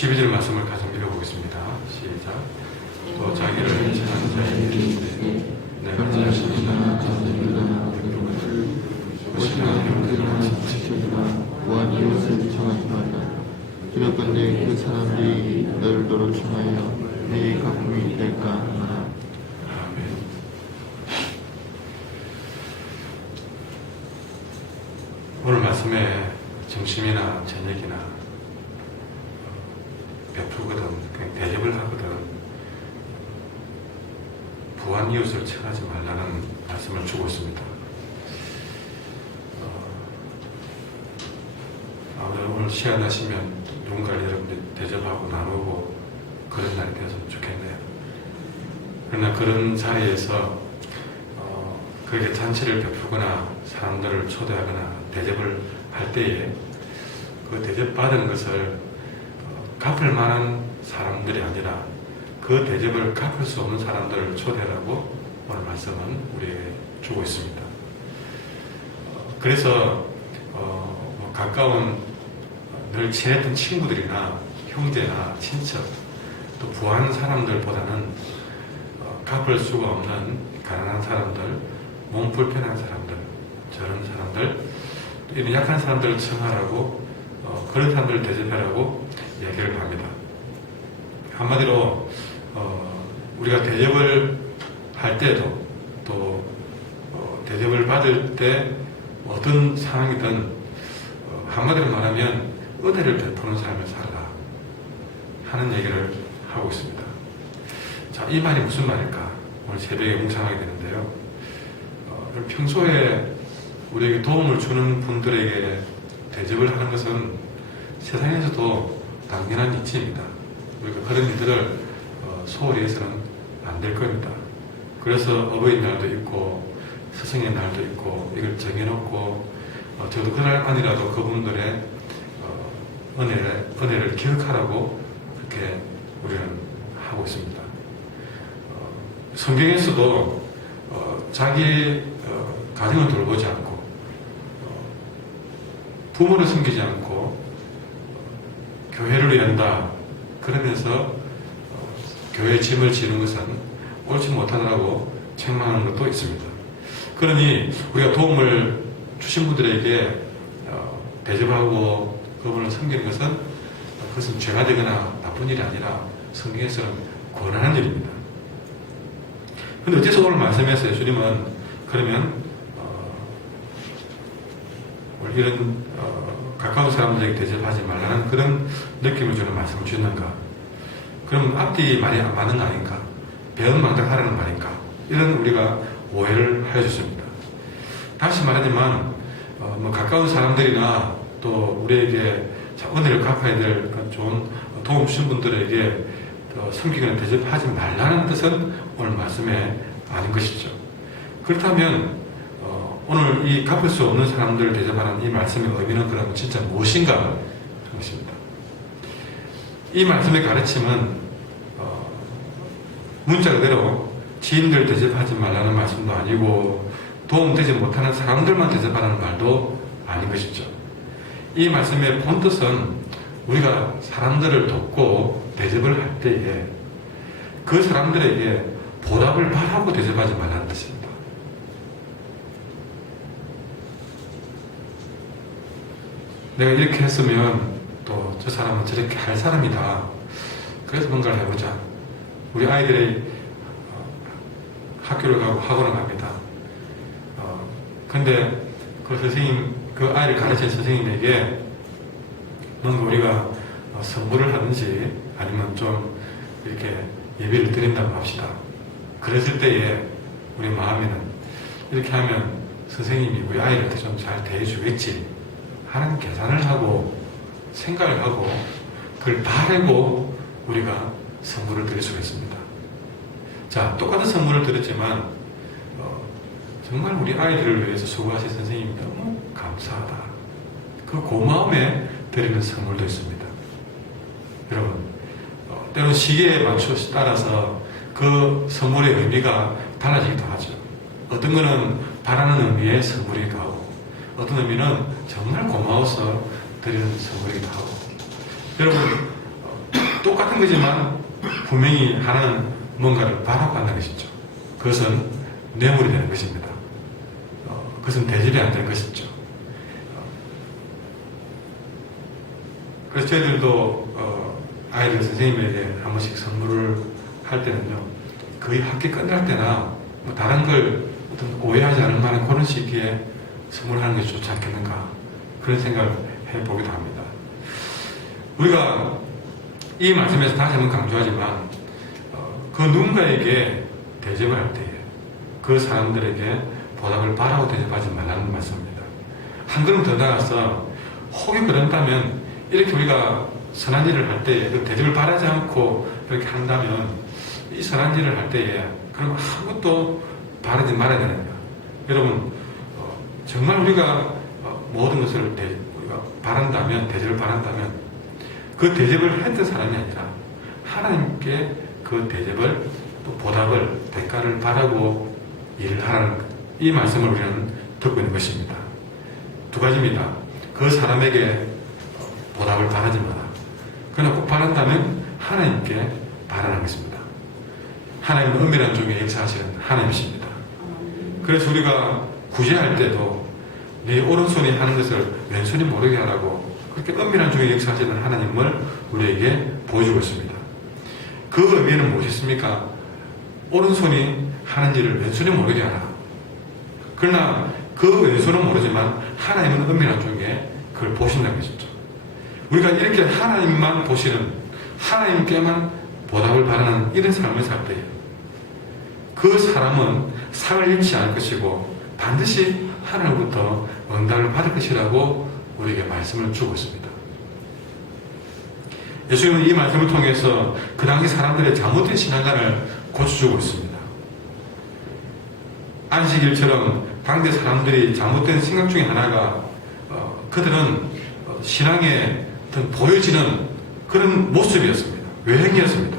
12절 말씀을 가정 읽어보겠습니다. 시작. 또 자기를 전한 자에게 내가 자신이나 자들이나 백성을 무엇이나 형들이나 지체들이나 무한 이웃을 청하지 말라. 그러건대 그 사람들이 너를 너로 청하여 내게 가품이 될까 하나. 아멘. 오늘 말씀에 점심이나 저녁이나 베푸거든, 대접을 하거든, 부한 이웃을 청하지 말라는 말씀을 주고 있습니다. 아무래도 오늘 시간 나시면 누군가를 여러분들이 대접하고 나누고 그런 날이 되었으면 좋겠네요. 그러나 그런 자리에서 그렇게 잔치를 베푸거나 사람들을 초대하거나 대접을 할 때에 그 대접받은 것을 갚을 만한 사람들이 아니라 그 대접을 갚을 수 없는 사람들을 초대하라고 오늘 말씀은 우리에게 주고 있습니다. 그래서 가까운 늘 친했던 친구들이나 형제나 친척 또 부한 사람들보다는 갚을 수가 없는 가난한 사람들, 몸 불편한 사람들, 저런 사람들, 이런 약한 사람들을 청하라고 그런 사람들을 대접하라고 얘기를 합니다. 한마디로 우리가 대접을 할 때도 또 대접을 받을 때 어떤 상황이든 한마디로 말하면 은혜를 베푸는 삶을 살아라 하는 얘기를 하고 있습니다. 자, 이 말이 무슨 말일까? 오늘 새벽에 묵상하게 되는데요. 평소에 우리에게 도움을 주는 분들에게 대접을 하는 것은 세상에서도 당연한 이치입니다. 우리가 그런 일들을 소홀히 해서는 안 될 겁니다. 그래서 어버이날도 있고 스승의 날도 있고 이걸 정해놓고 저도 그날 아니라도 그분들의 은혜를 기억하라고 그렇게 우리는 하고 있습니다. 성경에서도 자기 가정을 돌보지 않고 부모를 섬기지 않고 교회를 위한다 그러면서 교회의 짐을 지는 것은 옳지 못하다고 책망하는 것도 있습니다. 그러니 우리가 도움을 주신 분들에게 대접하고 그분을 섬기는 것은 그것은 죄가 되거나 나쁜 일이 아니라 성경에서는 권하는 일입니다. 그런데 어째서 오늘 말씀에서 예수님은 그러면 이런 가까운 사람들에게 대접하지 말라는 그런 느낌을 주는 말씀을 주는가? 그럼 앞뒤 말이 안 맞는 거 아닌가? 배은망덕하라는 말인가? 이런 우리가 오해를 해줬습니다. 다시 말하지만 가까운 사람들이나 또 우리에게 은혜를 갚아야 될 좋은 도움 주신 분들에게 섬기거나 대접하지 말라는 뜻은 오늘 말씀에 아닌 것이죠. 그렇다면 오늘 이 갚을 수 없는 사람들을 대접하는 이 말씀의 의미는 그러면 진짜 무엇인가 하는 것입니다. 이 말씀의 가르침은 문자 그대로 지인들 대접하지 말라는 말씀도 아니고 도움되지 못하는 사람들만 대접하라는 말도 아닌 것이죠. 이 말씀의 본뜻은 우리가 사람들을 돕고 대접을 할 때에 그 사람들에게 보답을 바라고 대접하지 말라는 뜻입니다. 내가 이렇게 했으면 또 저 사람은 저렇게 할 사람이다. 그래서 뭔가를 해보자. 우리 아이들이 학교를 가고 학원을 갑니다. 근데 그 선생님, 그 아이를 가르친 선생님에게 뭔가 우리가 선물을 하든지 아니면 좀 이렇게 예배를 드린다고 합시다. 그랬을 때에 우리 마음에는 이렇게 하면 선생님이 우리 아이한테 좀 잘 대해주겠지 하는 계산을 하고 생각을 하고 그걸 바라고 우리가 선물을 드릴 수가 있습니다. 자, 똑같은 선물을 드렸지만 정말 우리 아이들을 위해서 수고하신 선생님이 너무 감사하다. 그 고마움에 드리는 선물도 있습니다. 여러분, 때로는 시기에 따라서 그 선물의 의미가 달라지기도 하죠. 어떤 거는 바라는 의미의 선물이기도 하고 어떤 의미는 정말 고마워서 드리는 선물이기도 하고 여러분 다 똑같은 거지만 분명히 하나는 뭔가를 바라고 한다는 것이죠. 그것은 뇌물이 되는 것입니다. 그것은 대접이 안 되는 것이죠. 그래서 저희들도 아이들 선생님에게 한 번씩 선물을 할 때는요, 거의 학기 끝날 때나 뭐 다른 걸 어떤 오해하지 않을 만한 그런 시기에 선물하는 게 좋지 않겠는가, 그런 생각을 해보기도 합니다. 우리가 이 말씀에서 다시 한번 강조하지만 그 누군가에게 대접을 할 때에 그 사람들에게 보답을 바라고 대접하지 말라는 말씀입니다. 한 걸음 더 나가서 혹이 그런다면 이렇게 우리가 선한 일을 할 때에 그 대접을 바라지 않고 그렇게 한다면 이 선한 일을 할 때에 그럼 아무것도 바라지 말아야 됩니다. 여러분, 정말 우리가 모든 것을 우리가 바란다면, 대접을 바란다면 그 대접을 했던 사람이 아니라 하나님께 그 대접을 또 보답을, 대가를 바라고 일을 하라는 이 말씀을 우리는 듣고 있는 것입니다. 두 가지입니다. 그 사람에게 보답을 바라지 마라. 그러나 꼭 바란다면 하나님께 바라는 것입니다. 하나님은 은밀한 중에 역사하시는 하나님이십니다. 그래서 우리가 구제할 때도 네 오른손이 하는 것을 왼손이 모르게 하라고 그렇게 은밀한 중에 역사하시는 하나님을 우리에게 보여주고 있습니다. 그 의미는 무엇이었습니까? 오른손이 하는 일을 왼손이 모르게 하라. 그러나 그 왼손은 모르지만 하나님은 은밀한 중에 그걸 보신다는 것이죠. 우리가 이렇게 하나님만 보시는, 하나님께만 보답을 바라는 이런 삶을 살 때에 그 사람은 상을 잃지 않을 것이고 반드시 하나님부터 응답을 받을 것이라고 우리에게 말씀을 주고 있습니다. 예수님은 이 말씀을 통해서 그 당시 사람들의 잘못된 신앙관을 고쳐주고 있습니다. 안식일처럼 당대 사람들이 잘못된 생각 중에 하나가 그들은 신앙의 어떤 보여지는 그런 모습이었습니다. 외형이었습니다.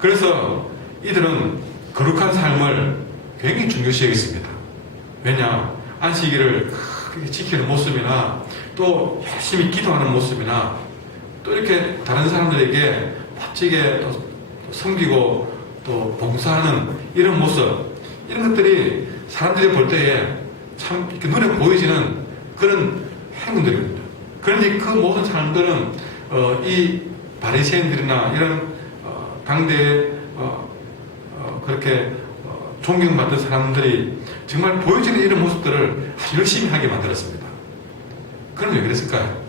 그래서 이들은 거룩한 삶을 굉장히 중요시 여겼습니다. 왜냐? 안식일을 크게 지키는 모습이나 또 열심히 기도하는 모습이나 또 이렇게 다른 사람들에게 멋지게 또 섬기고 또 봉사하는 이런 모습, 이런 것들이 사람들이 볼 때에 참 이렇게 눈에 보이지는 그런 행동들입니다. 그런데 그 모든 사람들은 이 바리새인들이나 이런 당대에 그렇게 존경받던 사람들이 정말 보여지는 이런 모습들을 아주 열심히 하게 만들었습니다. 그럼 왜 그랬을까요?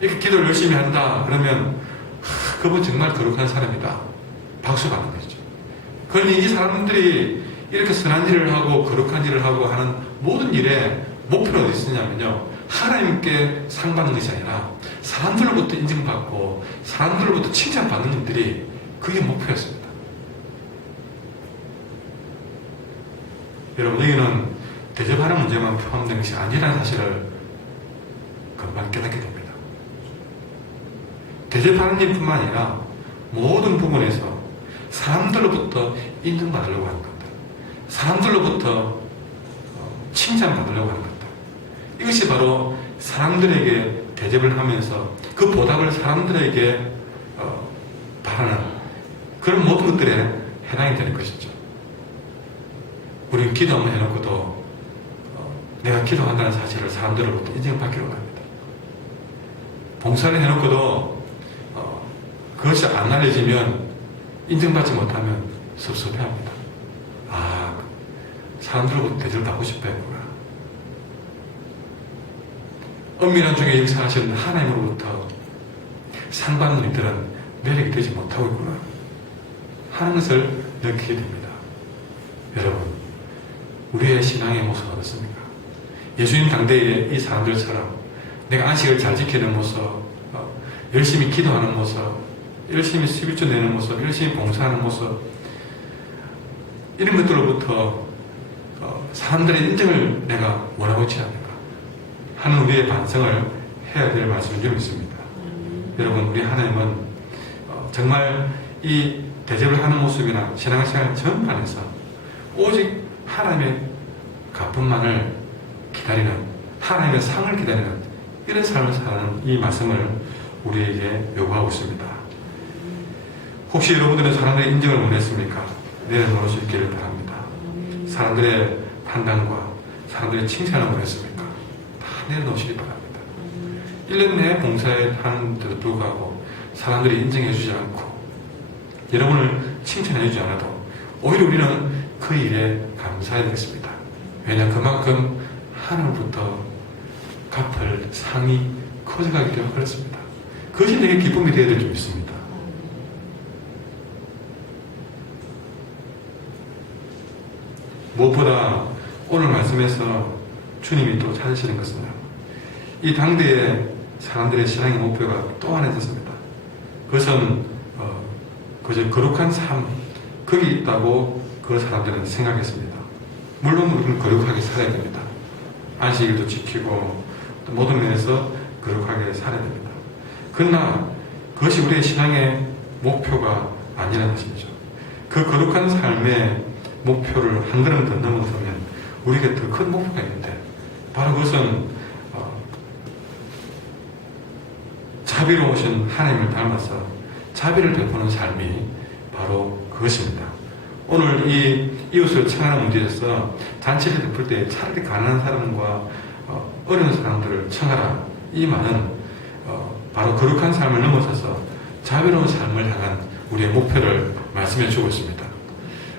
이렇게 기도를 열심히 한다 그러면 그분 정말 거룩한 사람이다, 박수 받는 거죠. 그런데 이 사람들이 이렇게 선한 일을 하고 거룩한 일을 하고 하는 모든 일에 목표는 어디 있었냐면요, 하나님께 상 받는 것이 아니라 사람들로부터 인정받고 사람들로부터 칭찬받는 것들이 그게 목표였습니다. 여러분, 여기는 대접하는 문제만 포함된 것이 아니라는 사실을 금방 깨닫게 됩니다. 대접하는 일뿐만 아니라 모든 부분에서 사람들로부터 인정받으려고 하는 것들, 사람들로부터 칭찬받으려고 하는 것들, 이것이 바로 사람들에게 대접을 하면서 그 보답을 사람들에게 바라는 그런 모든 것들에 해당이 되는 것이죠. 우리는 기도 한번 해놓고도 내가 기도한다는 사실을 사람들로부터 인정받기로 합니다. 봉사를 해놓고도 그것이 안 알려지면, 인정받지 못하면 섭섭해합니다. 아, 사람들로부터 대접을 받고 싶어 했구나. 은밀한 중에 역사하시는 하나님으로부터 상 받는 이들은 매력이 되지 못하고 있구나 하는 것을 느끼게 됩니다. 여러분, 우리의 신앙의 모습은 어떻습니까? 예수님 당대의 이 사람들처럼 내가 안식을 잘 지키는 모습, 열심히 기도하는 모습, 열심히 11조 내는 모습, 열심히 봉사하는 모습, 이런 것들로부터 사람들의 인정을 내가 원하고 있지 않는가 하는 우리의 반성을 해야 될 말씀인 줄 믿습니다. 여러분, 우리 하나님은 정말 이 대접을 하는 모습이나 신앙생활 전반에서 오직 하나님의 갚음만을 기다리는, 하나님의 상을 기다리는 이런 삶을 사는 이 말씀을 우리에게 요구하고 있습니다. 혹시 여러분들은 사람들의 인정을 원했습니까? 내려놓을 수 있기를 바랍니다. 사람들의 판단과 사람들의 칭찬을 원했습니까? 다 내려놓으시기 바랍니다. 1년 내에 봉사에 하는데도 불구하고 사람들이 인정해 주지 않고 여러분을 칭찬해 주지 않아도 오히려 우리는 그 일에 감사해야 되겠습니다. 왜냐 그만큼 하늘부터 갚을 상이 커져가기 때문에 그렇습니다. 그것이 내게 기쁨이 되어야 될 줄 믿습니다. 무엇보다 오늘 말씀에서 주님이 또 찾으시는 것은 이 당대의 사람들의 신앙의 목표가 또 하나 있었습니다. 그것은 그저 거룩한 삶 거기 있다고 그 사람들은 생각했습니다. 물론 우리는 거룩하게 살아야 됩니다. 안식일도 지키고 또 모든 면에서 거룩하게 살아야 됩니다. 그러나 그것이 우리의 신앙의 목표가 아니라는 것이죠. 그 거룩한 삶의 목표를 한 걸음 더 넘어서면 우리에게 더 큰 목표가 있는데 바로 그것은 자비로우신 하나님을 닮아서 자비를 베푸는 삶이 바로 그것입니다. 오늘 이 이웃을 청하는 문제에서 잔치를 베풀 때 차라리 가난한 사람과 어려운 사람들을 청하라. 이 말은 바로 거룩한 삶을 넘어서서 자비로운 삶을 향한 우리의 목표를 말씀해 주고 있습니다.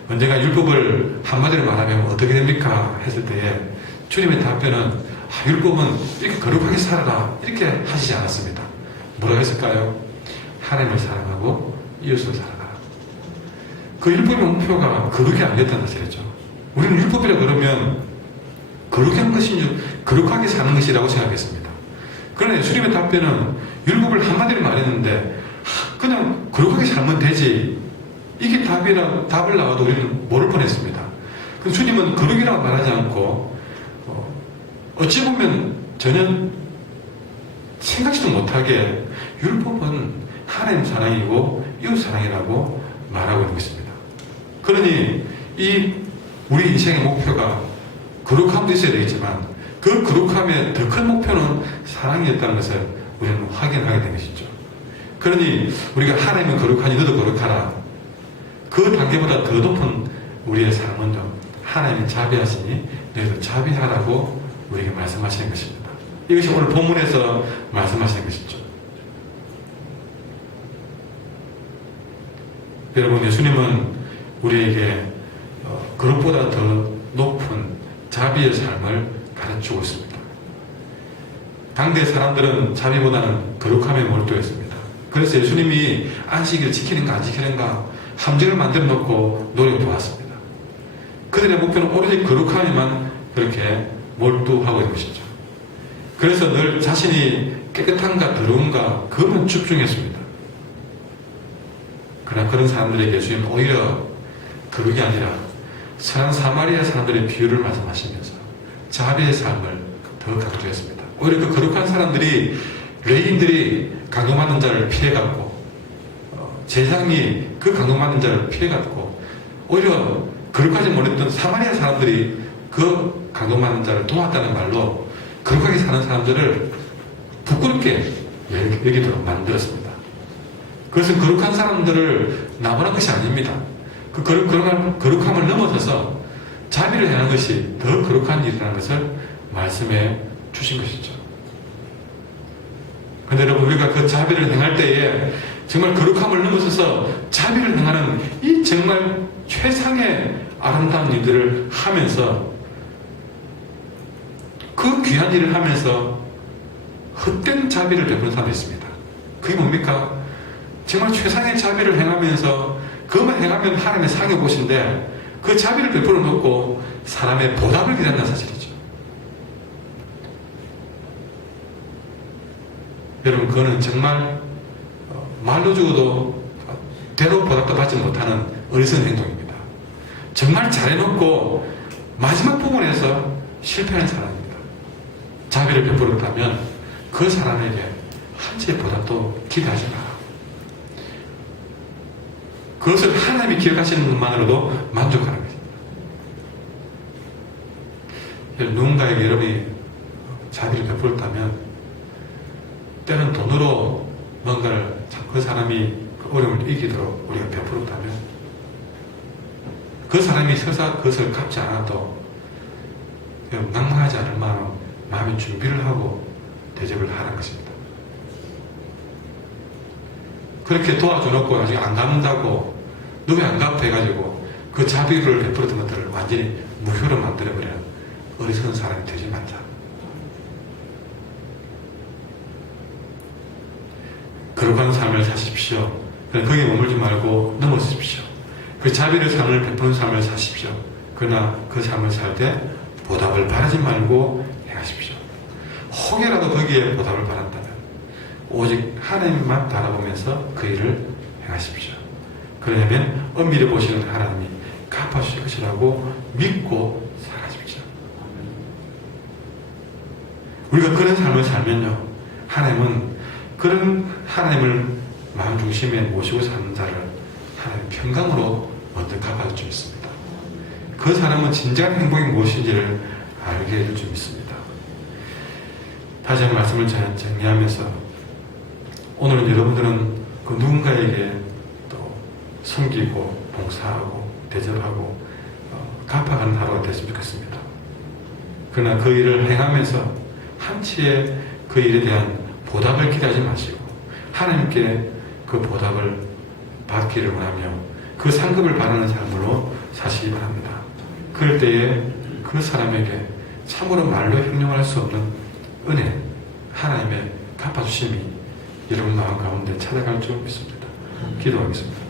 언젠가 율법을 한마디로 말하면 어떻게 됩니까? 했을 때에 주님의 답변은 율법은 이렇게 거룩하게 살아라 이렇게 하시지 않았습니다. 뭐라고 했을까요? 하나님을 사랑하고 이웃을 사랑하라. 그 율법의 목표가 거룩이 아니었다는 것이죠. 우리는 율법이라 그러면 거룩한 것이 거룩하게 사는 것이라고 생각했습니다. 그러나 주님의 답변은 율법을 한마디로 말했는데 그냥 거룩하게 살면 되지 이게 답을 나와도 우리는 모를 뻔했습니다. 주님은 거룩이라고 말하지 않고 어찌 보면 전혀 생각지도 못하게 율법은 하나님 사랑이고 이웃 사랑이라고 말하고 있는 것입니다. 그러니 우리 인생의 목표가 거룩함도 있어야 되겠지만 그 거룩함의 더 큰 목표는 사랑이었다는 것을 우리는 확인하게 된 것이죠. 그러니 우리가 하나님은 거룩하니 너도 거룩하라. 그 단계보다 더 높은 우리의 삶은 하나님이 자비하시니 너희도 자비하라고 우리에게 말씀하시는 것입니다. 이것이 오늘 본문에서 말씀하시는 것이죠. 여러분, 예수님은 우리에게 그릇보다 더 높은 자비의 삶을 가르치고 있습니다. 당대 사람들은 자비보다는 거룩함에 몰두했습니다. 그래서 예수님이 안식일을 지키는가 안 지키는가 함정을 만들어 놓고 노려보았습니다. 그들의 목표는 오로지 거룩함에만 그렇게 몰두하고 있는 것이죠. 그래서 늘 자신이 깨끗한가 더러운가 그것만 집중했습니다. 그러나 그런 사람들에게 예수님은 오히려 거룩이 아니라 선한 사마리아 사람들의 비유를 말씀하시면서 자비의 삶을 더 강조했습니다. 오히려 그 거룩한 사람들이 레인들이 강동받는 자를 피해갔고 제사장이 그 강동받는 자를 피해갔고 오히려 거룩하지 못했던 사마리아 사람들이 그 강동받는 자를 도왔다는 말로 거룩하게 사는 사람들을 부끄럽게 여기도록 만들었습니다. 그것은 거룩한 사람들을 나무란 것이 아닙니다. 그 거룩함을 넘어서서 자비를 행하는 것이 더 거룩한 일이라는 것을 말씀해 주신 것이죠. 그런데 여러분, 우리가 그 자비를 행할 때에 정말 거룩함을 넘어서서 자비를 행하는 이 정말 최상의 아름다운 일들을 하면서 그 귀한 일을 하면서 헛된 자비를 베푸는 사람이 있습니다. 그게 뭡니까? 정말 최상의 자비를 행하면서 그것만 행하면 하나님의 상해 보신데 그 자비를 베풀어 놓고 사람의 보답을 기다린다는 사실이죠. 여러분, 그거는 정말 말로 죽어도 대로 보답도 받지 못하는 어리석은 행동입니다. 정말 잘해놓고 마지막 부분에서 실패하는 사람입니다. 자비를 베풀었다면 그 사람에게 한치의 보답도 기대하지 마라. 그것을 하나님이 기억하시는 것만으로도 만족하는 것입니다. 누군가에게 여러분이 자비를 베풀었다면 때는 돈으로 뭔가를 그 사람이 그 어려움을 이기도록 우리가 베풀었다면 그 사람이 설사 그것을 갚지 않아도 낭망하지 않을 만한 마음의 준비를 하고 대접을 하는 것입니다. 그렇게 도와줘놓고 나중에 안 갚는다고 누구 안 갚아 해가지고 그 자비를 베풀었던 것들을 완전히 무효로 만들어버리는 어리석은 사람이 되지 말자. 거룩한 삶을 사십시오. 거기에 머물지 말고 넘어서십시오. 그 자비의 삶을 베푸는 삶을 사십시오. 그러나 그 삶을 살 때 보답을 바라지 말고 행하십시오. 혹여라도 거기에 보답을 바란다면 오직 하나님만 바라보면서 그 일을 행하십시오. 그러냐면 엄밀히 보시는 하나님이 갚아주실 것이라고 믿고 살아가십시오. 우리가 그런 삶을 살면요, 하나님은 그런 하나님을 마음 중심에 모시고 사는 자를 하나님 평강으로 먼저 갚아줄 줄 믿습니다. 그 사람은 진정한 행복이 무엇인지를 알게 해줄 줄 믿습니다. 다시 한 말씀을 정리하면서 오늘은 여러분들은 그 누군가에게 또 섬기고 봉사하고 대접하고 갚아가는 하루가 됐으면 좋겠습니다. 그러나 그 일을 행하면서 한치의 그 일에 대한 보답을 기대하지 마시고 하나님께 그 보답을 받기를 원하며 그 상급을 바라는 삶으로 사시기 바랍니다. 그럴 때에 그 사람에게 참으로 말로 형용할 수 없는 은혜, 하나님의 갚아주심이 여러분 마음 가운데 찾아갈 줄 믿습니다. 기도하겠습니다.